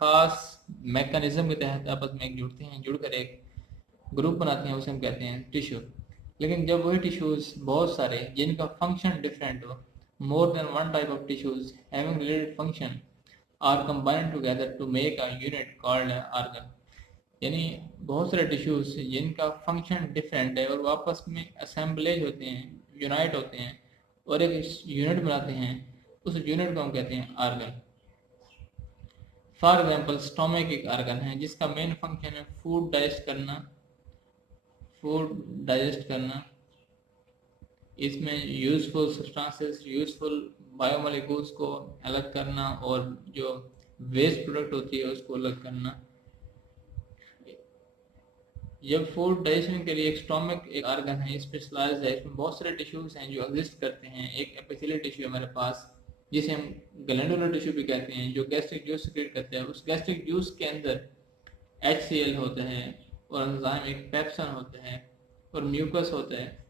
खास मैकेनिज्म के तहत आपस में जुड़ते हैं, जुड़कर एक ग्रुप बनाते हैं, उसे हम कहते हैं टिश्यू। लेकिन जब वही टिश्यूज बहुत सारे जिनका फंक्शन डिफरेंट हो, more than one type of tissues having related function are combined together to make a unit called organ, यानी बहुत सारे टिश्यूज जिनका फंक्शन डिफरेंट है और वो आपस में असेंबलेज होते हैं, यूनाइट होते हैं और एक यूनिट बनाते हैं, उस यूनिट को हम कहते हैं ऑर्गन। फॉर एग्जाम्पल स्टोमक एक ऑर्गन है जिसका मेन फंक्शन है फूड डाइजेस्ट करना। इसमें यूजफुल सब्सटेंसेस, यूजफुल बायोमोलिक्यूल्स को अलग करना और जो वेस्ट प्रोडक्ट होती है उसको अलग करना। जब फूड डाइजेशन के लिए एक स्टोमक एक ऑर्गन है, स्पेशलाइज्ड है, इसमें बहुत सारे टिश्यूज हैं जो एग्जिस्ट करते हैं। एक एपिथेलियल टिश्यू है हमारे पास जिसे हम ग्लैंडुलर टिश्यू भी कहते हैं, जो गैस्ट्रिक जूस सिक्रेट करता है। उस गैस्ट्रिक जूस के अंदर HCl होता है और एंजाइम एक पेप्सन होता है और म्यूकस होता है।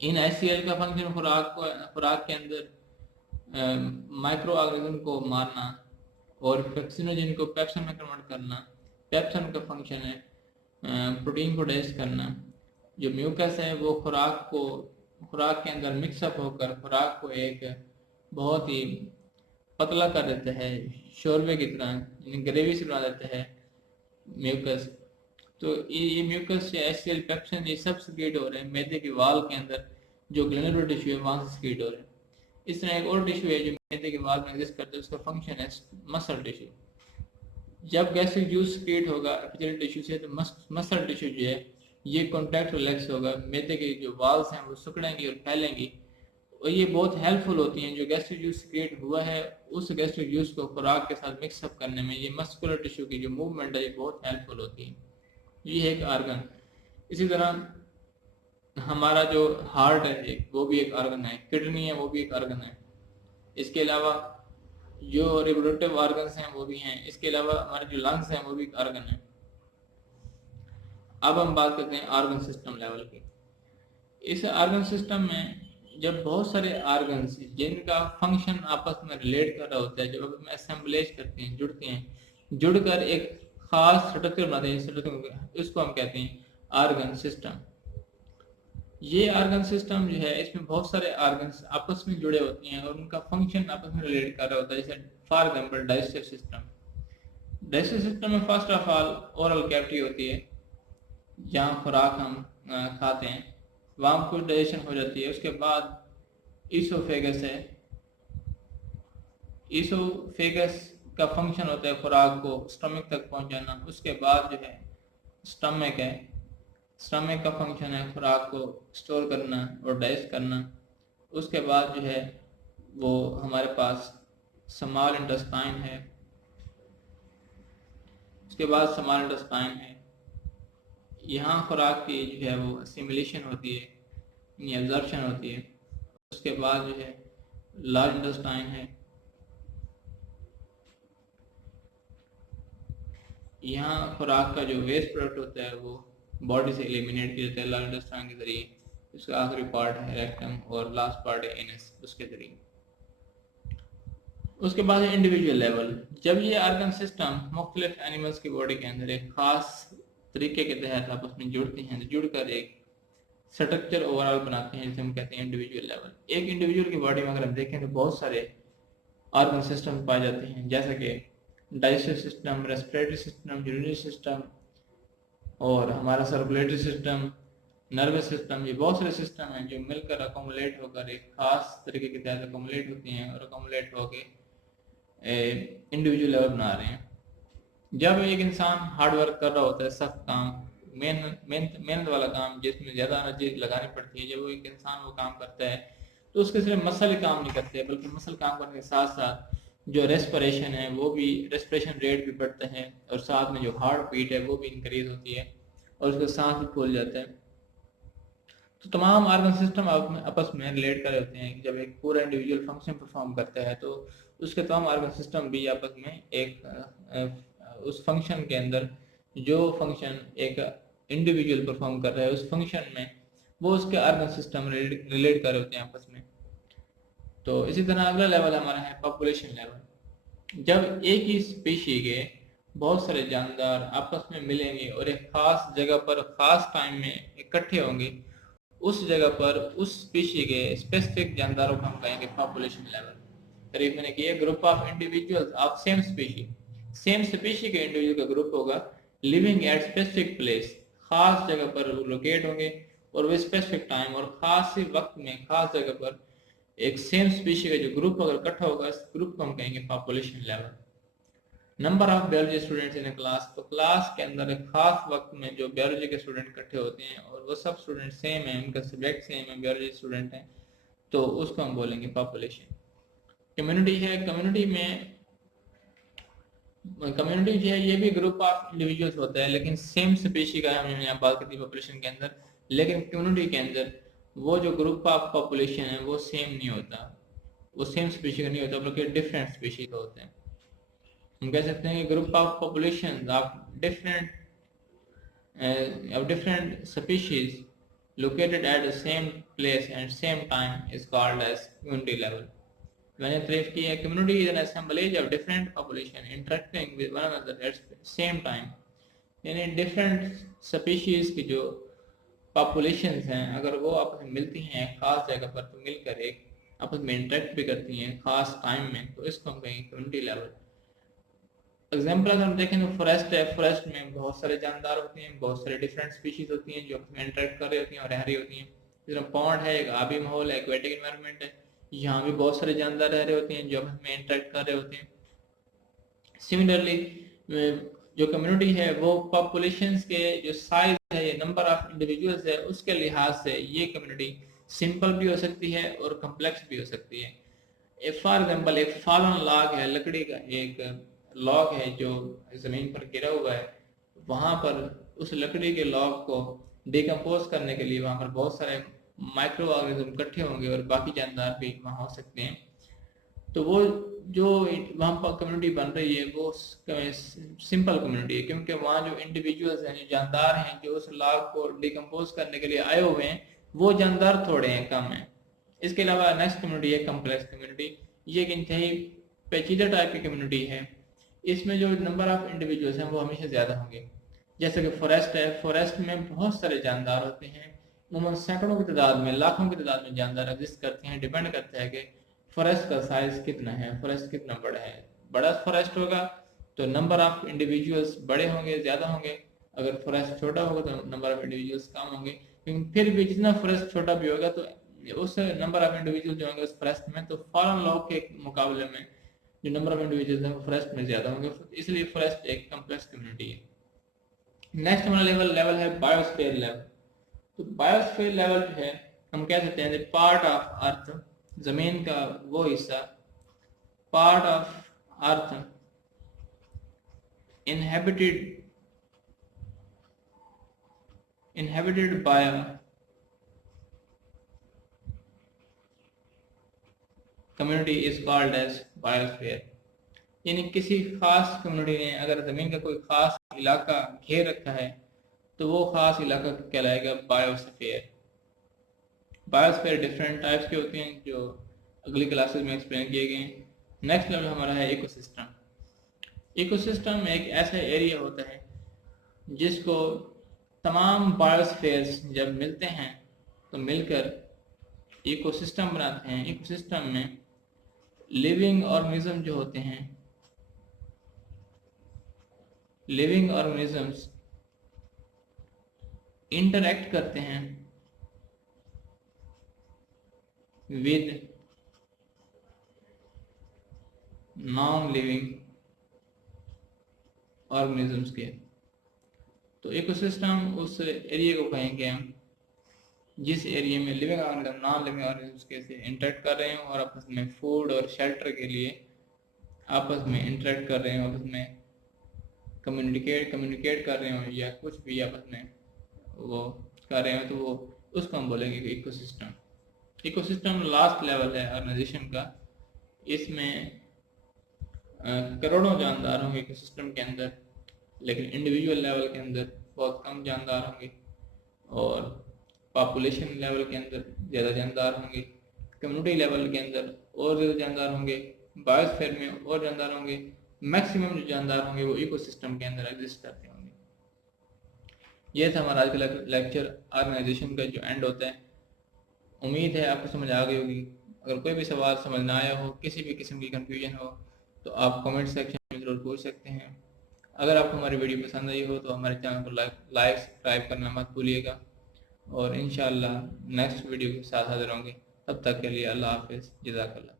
इन HCl का फंक्शन खुराक के अंदर माइक्रो ऑर्गेनिज्म को मारना और पेप्सिनोजन को पेप्सन में कन्वर्ट करना। पेप्सन का फंक्शन है प्रोटीन को डाइजेस्ट करना। जो म्यूकस है वो खुराक के अंदर मिक्सअप होकर खुराक को एक बहुत ही पतला कर देता है, शोरबे की तरह ग्रेवी से बना देता है म्यूकस। तो ये म्यूकस या HCl पेप्सिन ये सब सिक्रेट हो रहे हैं मैदे के वाल के अंदर, जो ग्लैंडुलर टिश्यू है वहाँ से सिक्रेट हो रहे हैं। इस तरह एक और टिश्यू है जो मैदे के वाल में एग्जिस्ट करता है, उसका फंक्शन है मसल टिश्यू। जब गैस्ट्रिक जूस क्रिएट होगा एपिथेलियल टिश्यू से, तो मसल टिश्यू जो है ये कॉन्टैक्ट रिलैक्स होगा, मैदे के जो वाल्स हैं वो सिकुड़ेंगी और फैलेंगी और ये बहुत हेल्पफुल होती हैं। जो गैस्ट्रिक जूस क्रिएट हुआ है उस गैस्ट्रिक जूस को खुराक के साथ मिक्सअप करने में ये मस्कुलर टिश्यू की जो मूवमेंट है ये बहुत हेल्पफुल होती है। ये है एक ऑर्गन। इसी तरह हमारा जो हार्ट है वो भी एक ऑर्गन है, किडनी है वो भी एक ऑर्गन है। इसके अलावा जो रिप्रोडक्टिव ऑर्गन्स हैं वो भी हैं। इसके अलावा हमारे जो लंग्स हैं वो भी एक ऑर्गन है। अब हम बात करते हैं ऑर्गन सिस्टम लेवल की। इस ऑर्गन सिस्टम में जब बहुत सारे ऑर्गन्स जिनका फंक्शन आपस में रिलेट कर रहा होता है, जब हम असेंबलेज करते हैं, जुड़ते हैं, जुड़कर एक खास स्ट्रक्चर बनाते हैं, इसको हम कहते हैं ऑर्गन सिस्टम। ये ऑर्गन सिस्टम जो है इसमें बहुत सारे ऑर्गन्स आपस में जुड़े होते हैं और उनका फंक्शन आपस में रिलेट कर रहा होता है। जैसे for example digestive system. Digestive system में first of all oral cavity होती है, जहाँ खुराक हम खाते हैं, वहाँ कुछ डाइजेशन हो जाती है। उसके बाद ईसोफेगस है। ईसोफेगस का फंक्शन होता है खुराक को स्टमक तक पहुँचाना। उसके बाद जो है स्टमक है। स्टमक का फंक्शन है खुराक को स्टोर करना और डाइजेस्ट करना। उसके बाद जो है वो हमारे पास स्मॉल इंटेस्टाइन है। उसके बाद स्मॉल इंटेस्टाइन है, यहाँ खुराक की जो है वो असिमिलेशन होती है, यानी एब्जॉर्प्शन होती है। उसके बाद जो है लार्ज इंटेस्टाइन है, यहाँ खुराक का जो वेस्ट प्रोडक्ट होता है वो बॉडी से एलिमिनेट किया जाता है लार्ज इंटेस्टाइन के जरिए। इसका आखिरी पार्ट है रेक्टम और लास्ट पार्ट है एनस, उसके जरिए। उसके बाद है इंडिविजुअल लेवल। जब ये ऑर्गन सिस्टम मुख्तलिफ एनिमल्स की बॉडी के अंदर एक खास तरीके के तहत आपस में जुड़ते हैं, तो जुड़कर एक स्ट्रक्चर ओवरऑल बनाते हैं, जिसे हम कहते हैं इंडिविजुअल लेवल। एक इंडिविजुअल की बॉडी में अगर हम देखें तो बहुत सारे ऑर्गन सिस्टम पाए जाते हैं, जैसे कि digestive system, respiratory system, urinary system और हमारा सर्कुलेटरी सिस्टम, नर्वस सिस्टम। ये बहुत सारे सिस्टम हैं जो मिलकर अकोमुलेट होकर एक खास तरीके के तहत अकोमुलेट होते हैं और अकोमुलेट होकर इंडिविजुअल लेवल बना रहे हैं। जब एक इंसान हार्ड वर्क कर रहा होता है, सख्त काम, मेहनत वाला काम जिसमें ज़्यादा एनर्जी लगानी पड़ती है, जब वो एक इंसान वो काम करता है तो उसके सिर्फ मसल ही काम नहीं करते, बल्कि मसल काम करने के साथ साथ जो रेस्पिरेशन है वो भी, रेस्पिरेशन रेट भी बढ़ता है और साथ में जो हार्ट बीट है वो भी इंक्रीज होती है और उसका सांस भी फूल जाता है। तो तमाम ऑर्गन सिस्टम आपस में रिलेट कर होते हैं कि जब एक पूरा इंडिविजुअल फंक्शन परफॉर्म करता है तो उसके तमाम ऑर्गन सिस्टम भी आपस में एक उस फंक्शन के अंदर, जो फंक्शन एक इंडिविजुअल परफॉर्म कर रहा है उस फंक्शन में वो उसके ऑर्गन सिस्टम रिलेट कर होते हैं आपस में। तो इसी तरह अगला लेवल हमारा है पॉपुलेशन लेवल। जब एक ही स्पीशी के बहुत सारे जानदार आपस में मिलेंगे और एक खास जगह पर खास टाइम में इकट्ठे होंगे, उस जगह पर उस स्पीशी के स्पेसिफिक जानदारों को हम कहेंगे पॉपुलेशन लेवल। करीब मैंने किया group of individuals of same species के इंडिविजुअल का ग्रुप होगा लिविंग एट स्पेसिफिक प्लेस, खास जगह पर लोकेट होंगे और वे स्पेसिफिक टाइम और खास ही वक्त में खास जगह पर एक सेम स्पीशी का जो ग्रुप अगर इकट्ठा होगा, इस ग्रुप को हम कहेंगे population level. Number of biology students in class, तो क्लास के अंदर एक खास वक्त में जो बायोलॉजी के स्टूडेंट इकट्ठे होते हैं और वो सब स्टूडेंट सेम है, उनका सब्जेक्ट सेम है, बायोलॉजी स्टूडेंट है, तो उसको हम बोलेंगे पॉपुलेशन। कम्युनिटी है, कम्युनिटी जो है ये भी ग्रुप ऑफ इंडिविजुअल्स होता है, लेकिन सेम स्पीशी का हमने यहाँ बात की थी पॉपुलेशन के अंदर, लेकिन कम्युनिटी के अंदर वो जो ग्रुप ऑफ पॉपुलेशन है वो सेम नहीं होता, वो सेम स्पीशी का नहीं होता बल्कि डिफरेंट स्पीशी का होते हैं। हम कह सकते हैं कि group of population of different species located at the same place and same time is called as community level. मैंने तारीफ की है, community is an assemblage of different population interacting with one another at same time, यानी different species की जो populations हैं अगर वो आपस में मिलती हैं एक खास जगह पर, तो मिलकर एक आपस में इंटरेक्ट भी करती हैं खास टाइम में, तो इसको हम कहेंगे कम्युनिटी लेवल। एग्जाम्पल अगर हम देखें तो फॉरेस्ट है, फॉरेस्ट में बहुत सारे जानदार होते हैं, बहुत सारे डिफरेंट स्पीशीज होती हैं जो इंटरेक्ट कर रही होती हैं और रह रही होती हैं। जिस तरह पॉन्ड है, एक आबी माहौल है, एक्वेटिक एनवायरनमेंट है, यहाँ भी बहुत सारे जानदार रह रहे होते हैं जो आपस में इंटरेक्ट कर रहे होते हैं। सिमिलरली जो कम्युनिटी है वो पॉपुलेशंस के जो साइज है, ये नंबर ऑफ इंडिविजुअल्स है, उसके लिहाज से ये कम्युनिटी सिंपल भी हो सकती है और कम्प्लेक्स भी हो सकती है। फॉर एग्जाम्पल एक फॉलन लॉग है, लकड़ी का एक लॉग है जो जमीन पर गिरा हुआ है, वहां पर उस लकड़ी के लॉग को डिकम्पोज करने के लिए वहां पर बहुत सारे माइक्रो ऑर्गेनिज्म इकट्ठे होंगे और बाकी जानदार भी वहां हो सकते हैं। तो वो जो वहां पर कम्युनिटी बन रही है वो सिंपल कम्युनिटी है, क्योंकि वहाँ जो इंडिविजुअल्स हैं, जो जानदार हैं, जो उस लॉग को डिकम्पोज करने के लिए आए हुए हैं, वो जानदार थोड़े हैं, कम है। इसके अलावा नेक्स्ट कम्युनिटी है कम्प्लेक्स कम्युनिटी। ये एक इंतहाई पेचीदा टाइप की कम्युनिटी है, इसमें जो नंबर ऑफ इंडिविजुअल्स हैं वो हमेशा ज़्यादा होंगे। जैसे कि फॉरेस्ट है, फॉरेस्ट में बहुत सारे जानदार होते हैं, उमूमन सैकड़ों की तादाद में, लाखों की तादाद में जानदार एग्जिस्ट करते हैं। डिपेंड करता है कि फॉरेस्ट का साइज कितना है, फॉरेस्ट कितना बड़ा है। बड़ा फॉरेस्ट होगा तो नंबर ऑफ इंडिविजुअल्स बड़े होंगे, ज़्यादा होंगे। अगर फॉरेस्ट छोटा होगा तो नंबर ऑफ इंडिविजुअल्स कम होंगे, लेकिन फिर भी जितना फॉरेस्ट छोटा भी होगा तो उस नंबर ऑफ इंडिविजुअल जो होंगे उस फॉरेस्ट में, तो फॉरेन लॉ के मुकाबले में जो नंबर ऑफ इंडिविजुअल्स हैं वो फॉरेस्ट में ज़्यादा होंगे, इसलिए फॉरेस्ट एक कम्प्लेक्स कम्युनिटी है। नेक्स्ट हमारा लेवल है बायोस्फीयर लेवल। तो बायोस्फीयर लेवल जो है हम कह सकते हैं पार्ट ऑफ अर्थ, जमीन का वो हिस्सा, part of earth inhabited by a community is called as biosphere। यानी किसी खास कम्युनिटी ने अगर जमीन का कोई खास इलाका घेर रखा है तो वो खास इलाका कहलाएगा बायोस्फीयर। बायोस्फीयर डिफरेंट टाइप्स के होते हैं जो अगली क्लासेस में एक्सप्लेन किए गए हैं। नेक्स्ट लेवल हमारा है इकोसिस्टम। इकोसिस्टम एक ऐसा एरिया होता है जिसको तमाम बायोस्फीयर्स जब मिलते हैं तो मिलकर इकोसिस्टम बनाते हैं। इकोसिस्टम में लिविंग ऑर्गेनिज्म जो होते हैं, लिविंग ऑर्गेनिजम्स इंटरैक्ट करते हैं विद नॉन लिविंग ऑर्गेनिजम्स के। तो इकोसिस्टम उस एरिया को कहेंगे हम जिस एरिया में living organism non living organisms के से इंटरेक्ट कर रहे हैं और आपस में फूड और शेल्टर के लिए आपस में इंटरेक्ट कर रहे हैं, आपस में कम्युनिकेट कर रहे हो या कुछ भी आपस में वो कर रहे हो, तो वो उसको हम बोलेंगे इकोसिस्टम। इकोसिस्टम लास्ट लेवल है ऑर्गेनाइजेशन का। इसमें करोड़ों जानदार होंगे इकोसिस्टम के अंदर, लेकिन इंडिविजुअल लेवल के अंदर बहुत कम जानदार होंगे और पॉपुलेशन लेवल के अंदर ज़्यादा जानदार होंगे। कम्युनिटी लेवल के अंदर और ज़्यादा जानदार होंगे बायोस्फीयर में और जानदार होंगे। मैक्सिमम जो जानदार होंगे वो इकोसिस्टम के अंदर एग्जिस्ट करते होंगे। ये था हमारा आज का लेक्चर, ऑर्गेनाइजेशन का जो एंड होता है। उम्मीद है आपको समझ आ गई होगी। अगर कोई भी सवाल समझ ना आया हो, किसी भी किस्म की कंफ्यूजन हो, तो आप कमेंट सेक्शन में ज़रूर पूछ सकते हैं। अगर आपको हमारी वीडियो पसंद आई हो तो हमारे चैनल को लाइक सब्सक्राइब करना मत भूलिएगा, और इंशाअल्लाह नेक्स्ट वीडियो के साथ हाजिर होंगे। तब तक के लिए अल्लाह हाफिज़, जज़ाकल्लाह।